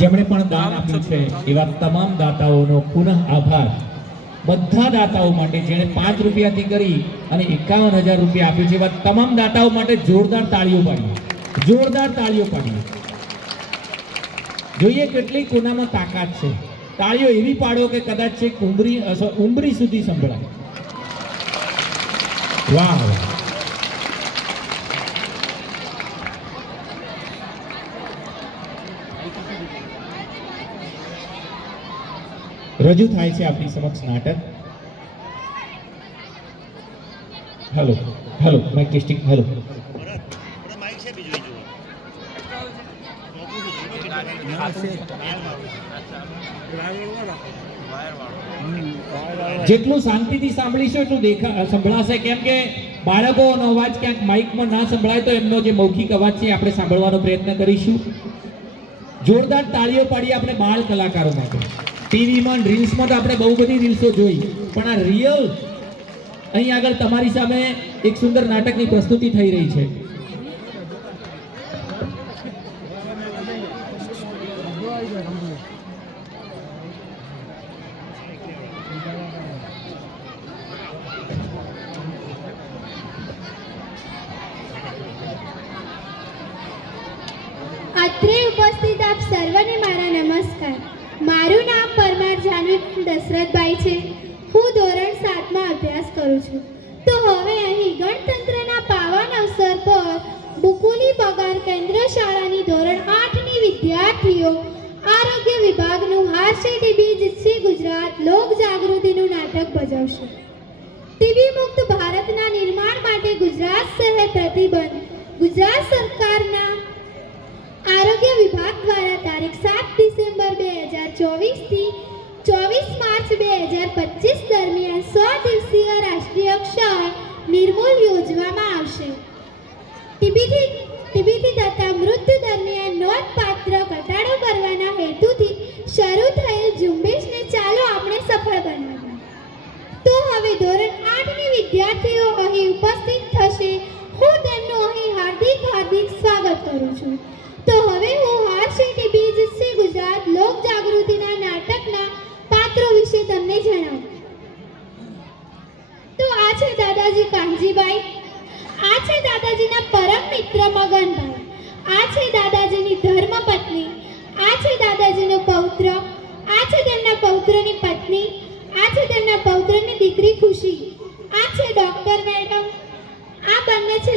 જેમણે પણ દાન આપ્યું છે એવા તમામ દાતાઓનો પુનઃ આભાર. બધા દાતાઓ માટે જેણે 5 રૂપિયાથી કરી અને 51,000 રૂપિયા આપ્યું છે એવા તમામ દાતાઓ માટે જોરદાર તાળીઓ પાડીએ. જોરદાર તાળીઓ પાડીએ. જોઈએ કેટલી કોનામાં તાકાત છે. તાળીઓ એવી પાડો કે કદાચ છે ઉંબરી સુધી સંભળાય. વાહ વાહ. રજૂ થાય છે આપણી સમક્ષ નાટક. Hello hello mike testing. Hello. જેટલું શાંતિથી સાંભળીશું એટલું સંભળાશે. કેમ કે બાળકોનો અવાજ ક્યાંક માઇકમાં ના સંભળાય તો એમનો જે મૌખિક અવાજ છે આપણે સાંભળવાનો પ્રયત્ન કરીશું. જોરદાર તાળીઓ પાડીએ આપણે બાળ કલાકારો માટે. ટીવીમાં રીલ્સમાં તો આપણે બહુ બધી રીલ્સો જોઈ, પણ આ રિયલ અહીં આગળ તમારી સામે એક સુંદર નાટકની પ્રસ્તુતિ થઈ રહી છે. અત્રે ઉપસ્થિત આપ સર્વને મારા નમસ્કાર. મારું નામ પરમાર જાનવી દશરથભાઈ છે. હું ધોરણ 7માં અભ્યાસ કરું છું. તો હવે અહીં ગણતંત્રના પાવન અવસર પર બુકુલી પગાર કેન્દ્ર શાળાની ધોરણ 8ની વિદ્યાર્થીઓ આરોગ્ય વિભાગનું હાસ્ય ટીબી જીતશે ગુજરાત લોક જાગૃતિનું નાટક ભજવશે. ટીબી મુક્ત ભારતના નિર્માણ માટે ગુજરાત શહેર પ્રતિબંધ ગુજરાત સરકારના આરોગ્ય વિભાગ દ્વારા તારીખ 7 ડિસેમ્બર 2024 થી 24 માર્ચ 2025 દરમિયાન 100 દિવસીય રાષ્ટ્રીય ક્ષય નિર્મૂલ યોજવામાં આવશે. ટીબીથી થતા મૃત્યુ દરમિયાન નોંધપાત્ર ઘટાડો કરવાના હેતુથી શરૂ થયેલ ઝુંબેશને ચાલો આપણે સફળ બનાવીએ. તો હવે ધોરણ 8ની વિદ્યાર્થીઓ અહીં ઉપસ્થિત થશે. હું તેમનું અહીં હાર્દિક સ્વાગત કરું છું. તો હવે હું હાસ્ય ટીબી જીતશે ગુજરાત લોક જાગૃતિના નાટકના પાત્રો વિશે તમને જણાવું. તો આ છે દાદાજી કાનજીભાઈ, આ છે દાદાજીના પરમ મિત્ર મગનભાઈ, આ છે દાદાજીની ધર્મપત્ની, આ છે દાદાજીનો પૌત્ર, આ છે તેમના પૌત્રની પત્ની, આ છે તેમના પૌત્રની દીકરી ખુશી, આ છે ડોક્ટર મેડમ, આ બંને છે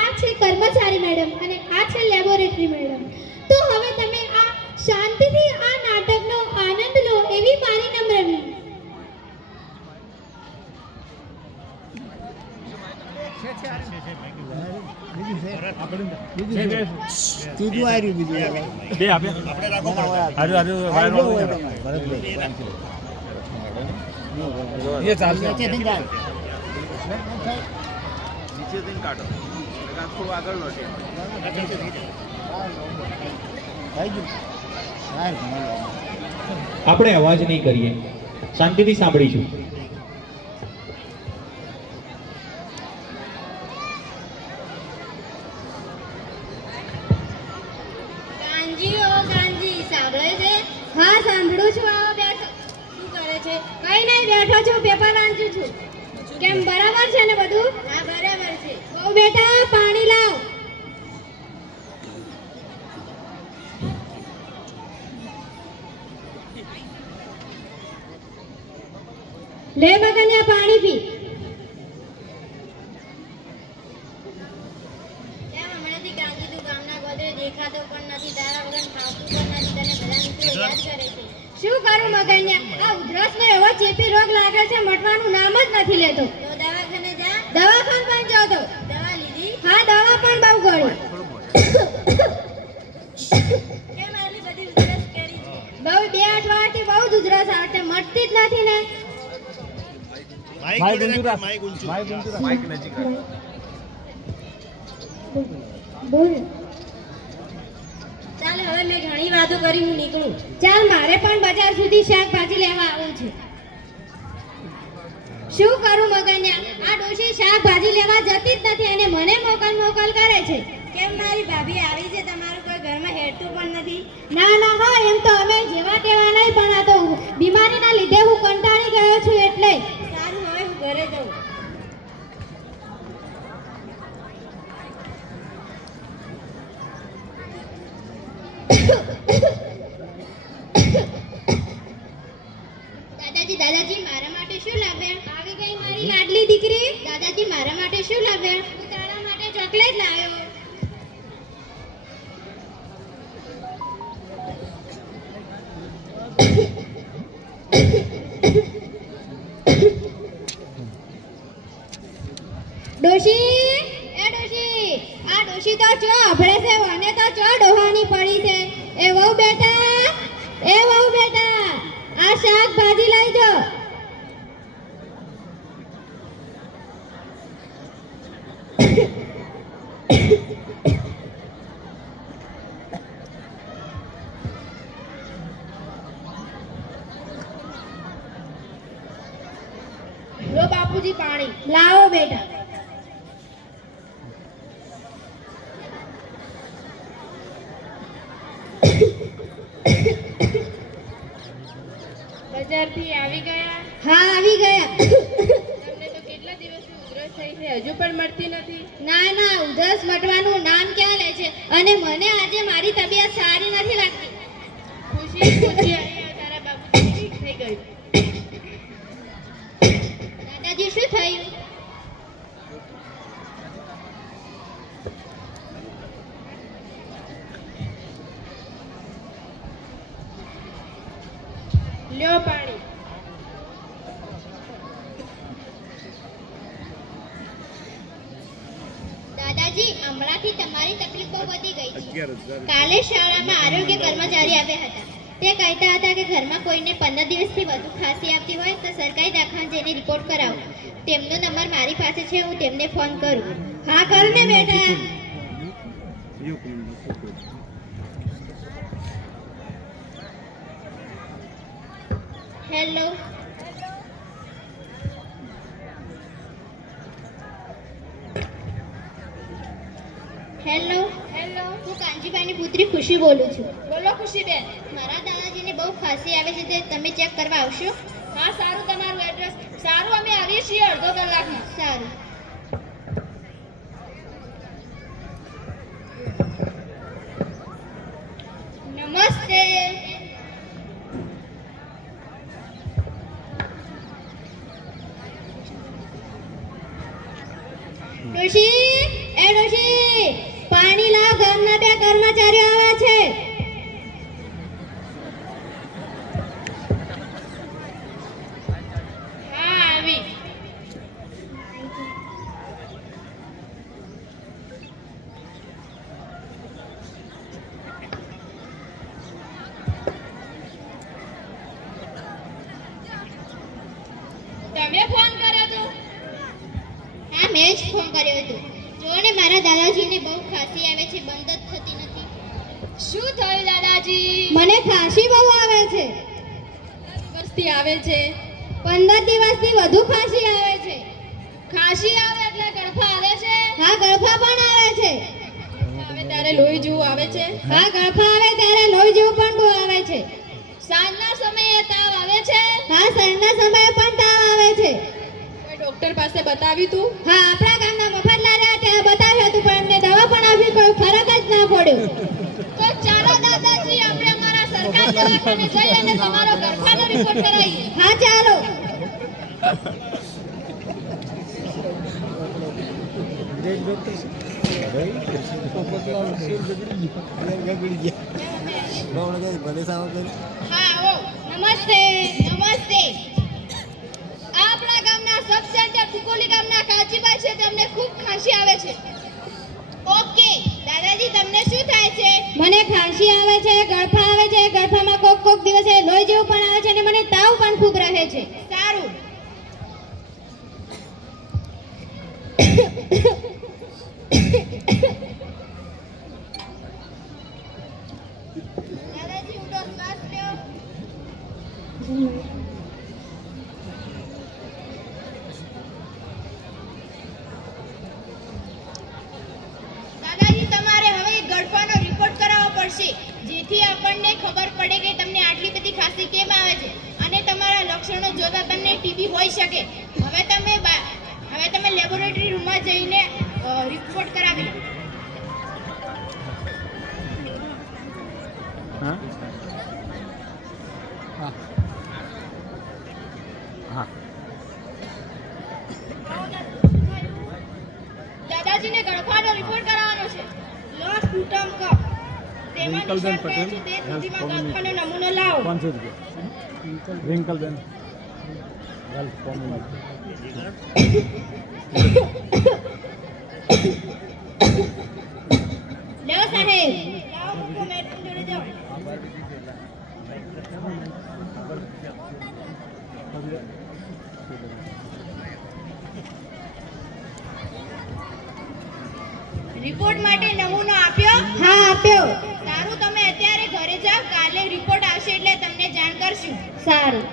આ છે કર્મચારી મેડમ અને આ છે લેબોરેટરી મેડમ. તો હવે તમે આ શાંતિથી આ નાટકનો આનંદ લો એવી મારી નમ્ર વિનંતી. આપણે અવાજ નહીં કરીએ, શાંતિથી સાંભળીશું. હા સાંભળું છું. આવો બેઠો. શું કરે છે? કઈ નહીં, બેઠો છું, પેપર વાંચું છું. કેમ બરાબર છે ને બધું? હા બરાબર છે. બહુ બેટા પાણી લાવ. લે બગન્યા પાણી પી. કેમ હમણાંથી કાંજી તું ગામના ગોદરે દેખાતો પણ નથી, તારા વગર ખાતું પણ નથી, તને બધા મિત્રો યાદ કરે છે. શું કરું મગન્યા, આ ઉધરસનો એવો ચેપી રોગ લાગે છે, મટવાનું નામ જ નથી લેતો. તો દવાખાને જા. દવાખાને પણ જાવ તો. દવા લીધી? હા દવા પણ બહુ ગળી. કેમ આટલી બધી ઉધરસ કરી છે? બહુ 2 અઠવાડિયાથી બહુ જ ઉધરસ આવે છે, મટતી જ નથી ને. માઈક નજીક બોલ. ચાલ હવે મેં ઘણી વાતો કરી, હું નીકળું. ચાલ મારે પણ બજાર સુધી શાકભાજી લેવા આવવું છે. શું કરું મગન્યા, આ ડોશી શાકભાજી લેવા જતી જ નથી અને મને મોકલ કરે છે. કેમ મારી ભાભી આવી છે, તમારું કોઈ ઘરમાં હેરતું પણ નથી? દાદાજી મારા માટે શું લાવ્યા? આવી ગઈ મારી લાડલી દીકરી. દાદાજી મારા માટે શું લાવ્યા? હું તારા માટે ચોકલેટ લાવ્યો. ડોશી, એ ડોશી, આ ડોશી તો ચો અભળે છે અને તો ચો ડોહાની પડી છે. એ વહુ બેટા, આ શાકભાજી લઈ જો. લો બાપુજી પાણી. લાવો બેટા. બજારથી આવી ગયા? હા, આવી ગયા. તમને તો કેટલા દિવસથી ઉધરસ થઈ છે, હજુ પણ મળતી નથી? ના, ઉધરસ મટવાનું નામ ક્યાં લે છે? અને મને આજે મારી તબિયત સારી નથી લાગતી. ખુશી અહીંયા તારા બાપુજી ઠીક થઈ ગયું. દાદાજી શું થયું? લ્યો પાણી. દાદાજી, હમણાંથી તમારી તકલીફ બહુ વધી ગઈ છે. કાલે શાળામાં આરોગ્ય કર્મચારી આવ્યા હતા. તે કહેતા હતા કે ઘરમાં કોઈને 15 દિવસથી વધુ ખાંસી આવતી હોય તો સરકારી દવાખાને જઈને રિપોર્ટ કરાવો. તેમનો નંબર મારી પાસે છે, હું તેમને ફોન કરું. હા, કર ને બેટા. હેલો. હેલો, હું કાંજીભાઈની પુત્રી ખુશી બોલું છું. બોલો ખુશીબેન. મારા દાદાજીને બહુ ખાંસી આવે છે, તે તમે ચેક કરવા આવશો? હા, સારું. તમારું એડ્રેસ? સારું, અમે આવીએ છીએ અડધો કલાકમાં. સારું. નમસ્તે. ડોશી, પાણી લાવ, ગામના 2 કર્મચારીઓ આવ્યા છે. હા, આવી. તમે ફોન કર્યો તો? હા, મેં જ ફોન કર્યો હતો. જો ને, મારા દાદાજીને બહુ ખાંસી આવે છે, બંધ જ થતી નથી. શું થયું દાદાજી? મને ખાંસી બહુ આવે છે. વર્ષથી આવે છે? 15 દિવસથી વધુ ખાંસી આવે છે. ખાંસી આવે એટલે ગળફા આવે છે? હા, ગળફા પણ આવે છે. આવે ત્યારે લોહી જેવું આવે છે? હા, ગળફા આવે ત્યારે લોહી જેવું પણ બહુ આવે છે. સાંજના સમયે તાવ આવે છે? હા, સાંજના સમયે પણ તાવ આવે છે. કોઈ ડોક્ટર પાસે બતાવ્યું તું? હા, આપણા ગામના મફતલાલ રહ્યા ત્યાં બતાવ્યું હતું, પણ એમને દવા પણ આપી, કોઈ ફરક જ ના પડ્યો. તો ચાલો દાદાજી, આપણે અમારા સરકારી દવાખાને જઈ અને તમારો ગળફાનો રિપોર્ટ કરાવીએ. હા, ચાલો. હા, આવો. નમસ્તે. આપણા ગામના સબ સેન્ટર ફુકોલી ગામના કાચીભાઈ છે, તેમને ખૂબ ખાંસી આવે છે. ઓકે દાદાજી, તમને શું થાય છે? મને ખાંસી આવે છે, ગળફા આવે છે, ગળફામાં કોક દિવસે લોહી જેવું પણ આવે છે અને મને તાવ પણ ખૂબ રહે છે. સારું. દાદાજી, ઊંડો શ્વાસ લ્યો. દાદાજી, તમારે હવે ગળફાનો રિપોર્ટ કરાવવો પડશે, જેથી આપણને ખબર પડે કે તમને આટલી બધી ખાંસી કેમ આવે છે અને તમારા લક્ષણો જોતા તમને ટીબી હોઈ શકે. હવે તમે લેબોરેટરી રૂમમાં જઈને રિપોર્ટ કરાવી લો. હા હા હા દાદાજીને ગળફાનો રિપોર્ટ કરાવવાનો છે. લો સ્પુટમ કપ. તેમાં રિંકલબેન નિશાન કહે પટેલ, છે તે હેલ્થ સુધીમાં કોમ્યુનિટી. ગળફાનો નમૂનો લાવો. 500 રૂપિયા રિંકલબેન હેલ્થ કોમ્યુનિટી. લો સાહેબ. લાવો મૂકો મેડમ જોડે જાઓ. રિપોર્ટ માટે નમૂનો આપ્યો? હા આપ્યો. સારું, તમે અત્યારે ઘરે જાઓ. કાલે રિપોર્ટ આવશે એટલે તમને જાણ કરશું. સારું.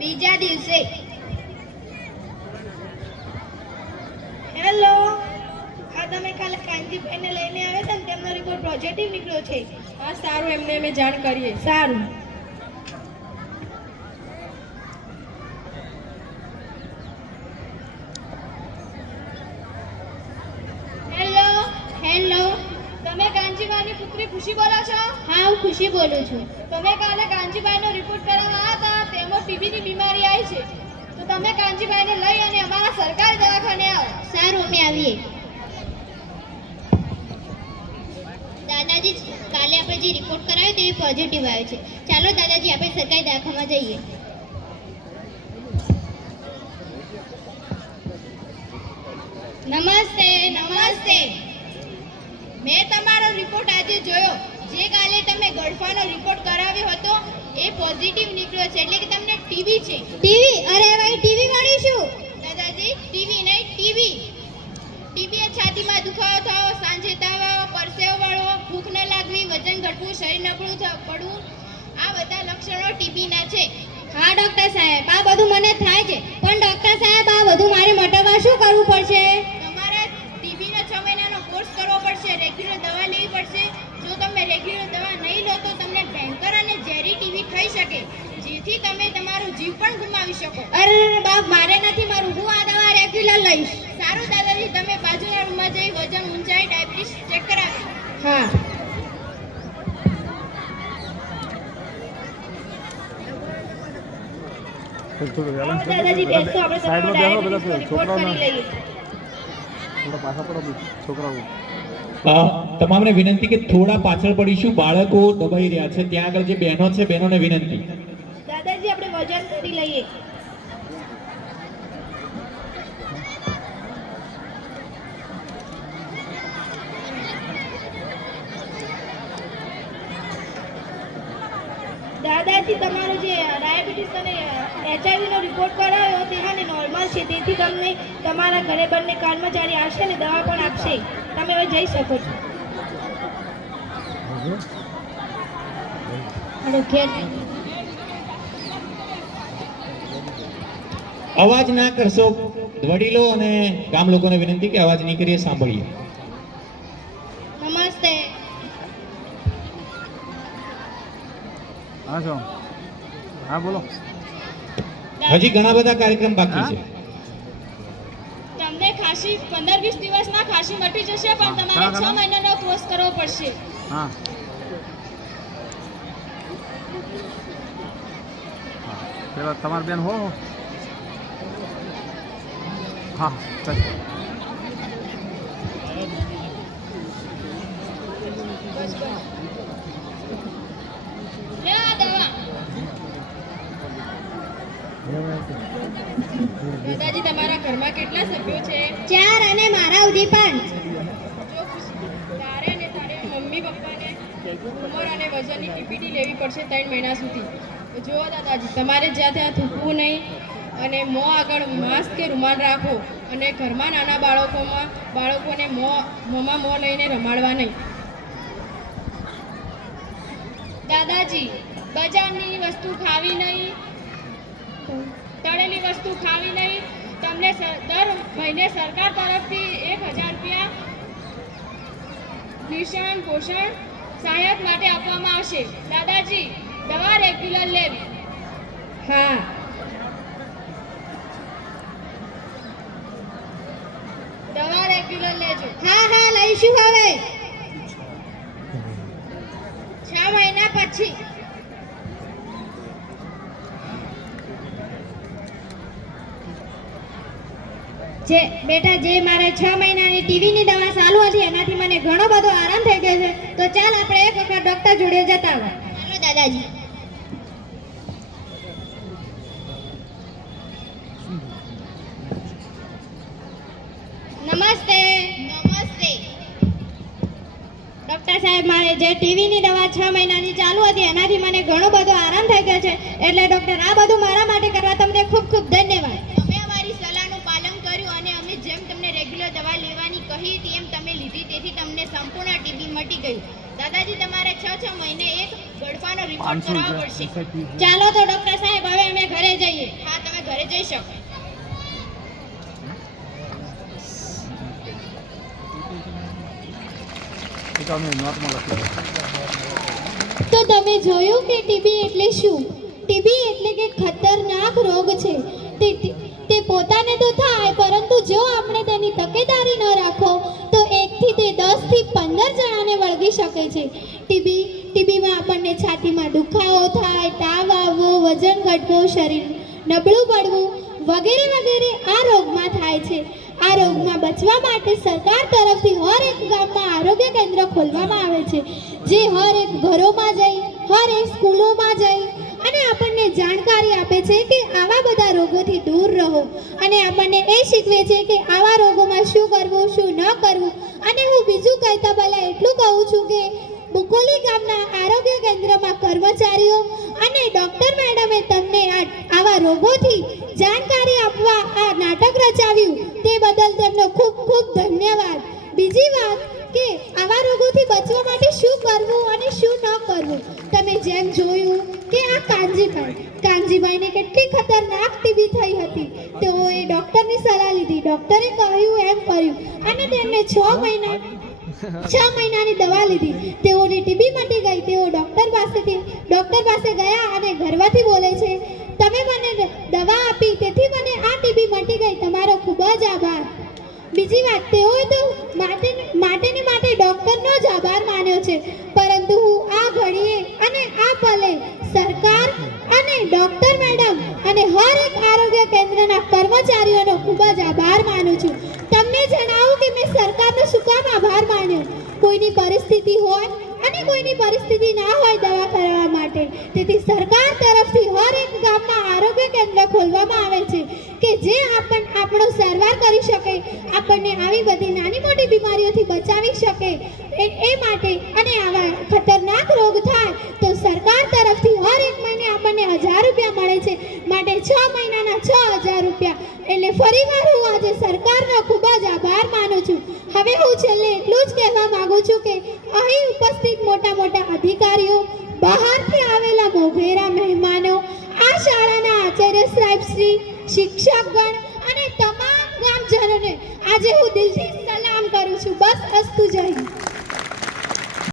બીજા દિવસે હેલો, હા તમે કાલે કાંજીભાઈને લઈને આવ્યા હતા ને તેમનો રિપોર્ટ પોઝિટિવ નીકળ્યો છે. હા સારું, એમને અમે જાણ કરીએ. સારું. હેલો હેલો, તમે કાંજીભાઈની પુત્રી ખુશી બોલો છો? હા હું ખુશી બોલું છું. તમે કાલે કાંજીભાઈનો રિપોર્ટ કરાવવા આવ્યા હતા, તેમાં ટીબીની બીમારી આવી છે. તો તમે કાંજીભાઈને લઈ અને અમારા સરકારી દવાખાને આવો. સારું અમે આવીએ. દાદાજી, કાલે આપણે જે રિપોર્ટ કરાવ્યો તે પોઝિટિવ આવ્યો છે. ચાલો દાદાજી, આપણે સરકારી દવાખાનામાં જઈએ. નમસ્તે નમસ્તે. મેં તમારો રિપોર્ટ આજે જોયો. જે કાલે તમે ગળફાનો રિપોર્ટ કરાવ્યો હતો એ પોઝિટિવ નીકળ્યો છે, એટલે કે તમને ટીબી છે. ટીવી? અરે ભાઈ ટીવી વાળી શું? દાદાજી, ટીબી નહીં, ટીબી. ટીબી એ છાતીમાં દુખાવો થવો, સાંજે તાવ આવવો, પરસેવો વળવો, ભૂખ ન લાગવી, વજન ઘટવું, શરીર નબળું પડવું, આ બધા લક્ષણો ટીબીના છે. હા ડોક્ટર સાહેબ, આ બધું મને થાય છે, પણ ડોક્ટર સાહેબ આ બધું મારે મટાડવા શું કરવું પડશે? તમારે ટીબીનો 6 મહિનાનો કોર્સ કરવો પડશે, રેગ્યુલર દવા લેવી પડશે. જો તમે રેગ્યુલર દવા નહીં લો તો તમને ભયંકર અને ઝેરી ટીબી થઈ શકે, જેથી તમે તમારો જીવ પણ ગુમાવી શકો. અરે બાપ, મારે નથી મારું, હું આ દવા રેગ્યુલર લઈશ. સારું દાદાજી, તમે બાજુના રૂમમાં જઈ વજન, ઊંચાઈ, ડાયાબિટીસ ચેક કરાવી. હા. થોડું બેલેન્સ દાદાજી બેસો, આપણે સાઈડમાં બેસો, બધા રિપોર્ટ છોકરાઓને કરી લઈએ. થોડા પાછા પડો છોકરાઓ. તમામને વિનંતી કે થોડા પાછળ પડીશું, બાળકો દબાઈ રહ્યા છે. ત્યાં આગળ જે બહેનો છે, બહેનોને વિનંતી. દાદાજી, આપણે વજન કરી લઈએ. દાદાજી, તમારો જે ડાયાબિટીસ અને HIV નો રિપોર્ટ કરાયો તે હાને નોર્મલ છે, તેથી તમને તમારા ઘરે બંને કર્મચારી આવશે અને દવા પણ આપશે. તમે હવે જઈ શકો છો. હાલો ઘેર. અવાજ ના કરશો. વડીલો અને ગામ લોકોને વિનંતી કે અવાજ નહીં કરીએ, સાંભળીએ. નમસ્તે. હા છો, હા બોલો. હજી ઘણા બધા કાર્યક્રમ બાકી છે. તમને ખાંસી 15-20 દિવસમાં ખાંસી મટી જશે, પણ તમારે 6 મહિનાનો કોર્સ કરવો પડશે. હા પેલા તમારી બેન હો. હા ચાલ. લે આ દવા. દાદાજી, તમારા ઘરમાં કેટલા સભ્યો છે? 4 અને મારા ઉધી 5. જો તારે ને તારે મમ્મી પપ્પાને ઉંમર અને વજનની ટીપીટી લેવી પડશે 3 મહિના સુધી. જો દાદાજી, તમારે જ્યાં ત્યાં થૂકવું નહીં અને મોં આગળ માસ્ક કે રૂમાલ રાખો, અને ઘરમાં નાના બાળકોને મોંમાં મોં લઈને રમાડવા નહીં. દાદાજી, બજારની વસ્તુ ખાવી નહીં, તળેલી વસ્તુ ખાવી નહીં. તમને દર મહિને સરકાર તરફથી 1000 રૂપિયા નિશાન પોષણ સહાયક માટે આપવામાં આવશે. દાદાજી, દવા રેગ્યુલર લેવી. હા. દવા રેગ્યુલર લેજો. હા હા લઈશું હવે. 6 મહિના પછી. બેટા જે મારે 6 મહિનાની ટીવીની દવા ચાલુ હતી એનાથી મને ઘણો બધો આરામ થઈ ગયો છે. તો ચાલ આપણે એક વખત ડોક્ટર જોડે જતા આવો. હાલો દાદાજી. નમસ્તે. નમસ્તે. ડોક્ટર સાહેબ મારે જે ટીવીની દવા 6 મહિનાની ચાલુ હતી એનાથી મને ઘણો બધો આરામ થઈ ગયો છે. એટલે ડોક્ટર આ બધું મારા માટે કરવા તમને ખૂબ ખૂબ ધન્યવાદ. તમે અમારી સલાહનું પાલન કર્યું અને અમે જેમ તમને રેગ્યુલર દવા લેવાની કહી હતી એમ તમે લીધી, તેથી તમને સંપૂર્ણ ટીબી મટી ગયું. દાદાજી તમારે 6 મહિને એક ગળફાનો રિપોર્ટ કરાવવો પડશે. ચાલો તો ડોક્ટર સાહેબ હવે અમે ઘરે જઈએ. હા, તમે ઘરે જઈ શકો. એ તો અમે નોટમાં લખી. તો તમે જોયું કે ટીબી એટલે શું? ટીબી એટલે કે ખતરનાક રોગ છે. તે પોતાને તો થાય, પરંતુ જો આપણે તેની તકેદારી ન રાખો તો 1 થી તે 10 થી 15 જણાને વળગી શકે છે. ટીબીમાં આપણને છાતીમાં દુખાવો થાય, તાવ આવવો, વજન ઘટવું, શરીર નબળું પડવું વગેરે વગેરે આ રોગમાં થાય છે. આ રોગમાં બચવા માટે સરકાર તરફથી હર એક ગામમાં આરોગ્ય કેન્દ્ર ખોલવામાં આવે છે, જે હર એક ઘરોમાં જઈ, હર એક સ્કૂલોમાં જઈ અને આપણને જાણકારી આપે છે કે આવા બધા રોગોથી દૂર રહો, અને આપણને એ શીખવે છે કે આવા રોગોમાં શું કરવું, શું ન કરવું. અને હું બીજું કહેતા પહેલા એટલું કહું છું કે બુકોલી ગામના આરોગ્ય કેન્દ્રમાં કર્મચારીઓ અને ડૉક્ટર મેડમે તમને આવા રોગોથી જાણકારી આપવા આ નાટક રચાવ્યું તે બદલ તેમનો ખૂબ ખૂબ ધન્યવાદ. બીજી વાત કે આવા રોગોથી બચવા માટે શું કરવું અને શું ન કરવું. તમે જેમ જોયું કે આ કાનજીભાઈને કેટલી ખતરનાક ટીબી થઈ હતી. તેઓએ ડૉક્ટરની સલાહ લીધી, ડૉક્ટરે કહ્યું એમ કર્યું અને તેમને 6 મહિનાની દવા લીધી. તેઓની ટીબી મટી ગઈ. તેઓ ડૉક્ટર પાસે ગયા અને ગર્વથી બોલે છે, તમે મને દવા આપી તેથી મને આ ટીબી મટી ગઈ, તમારો ખૂબ જ આભાર. બીજી વાત, તેઓએ તો માટે ડૉક્ટરનો જ આભાર માન્યો છે, પરંતુ હું આ ઘડીએ અને આ પલે સરકાર અને ડૉક્ટર મેડમ અને હર એક આરોગ્ય કેન્દ્રના કર્મચારીઓનો ખૂબ જ આભાર માનું છું. તમને જણાવું કે મેં સરકારનો શું કામ આભાર માન્યો. કોઈની પરિસ્થિતિ હોય અને કોઈની પરિસ્થિતિ ના હોય દવા કરવા માટે, તેથી સરકાર તરફથી હર એક ગામમાં આરોગ્ય કેન્દ્ર ખોલવામાં આવે છે કે જે આપણો સારવાર કરી શકે, આપણને આવી બધી નાની મોટી બીમારીઓથી બચાવી શકે એ માટે. અને આવા ખતરનાક રોગ થાય તો સરકાર તરફથી હર એક મહિને આપણને 1000 રૂપિયા મળે છે, માટે 6 મહિનાના 6000 રૂપિયા. એટલે ફરીવાર હું આજે સરકારનો ખૂબ જ આભાર માનું છું. હવે હું છેલ્લે એટલું જ કહેવા માંગુ છું કે અહીં ઉપસ્થિત મોટા અધિકારીઓ, બહારથી આવેલા મોભેરા મહેમાનો, આ શાળાના આચાર્ય સાહેબશ્રી, શિક્ષકગણ અને તમામ ગામજનોને આજે હું દિલથી સલામ કરું છું. બસ અસ્તુ જય હિન્દ.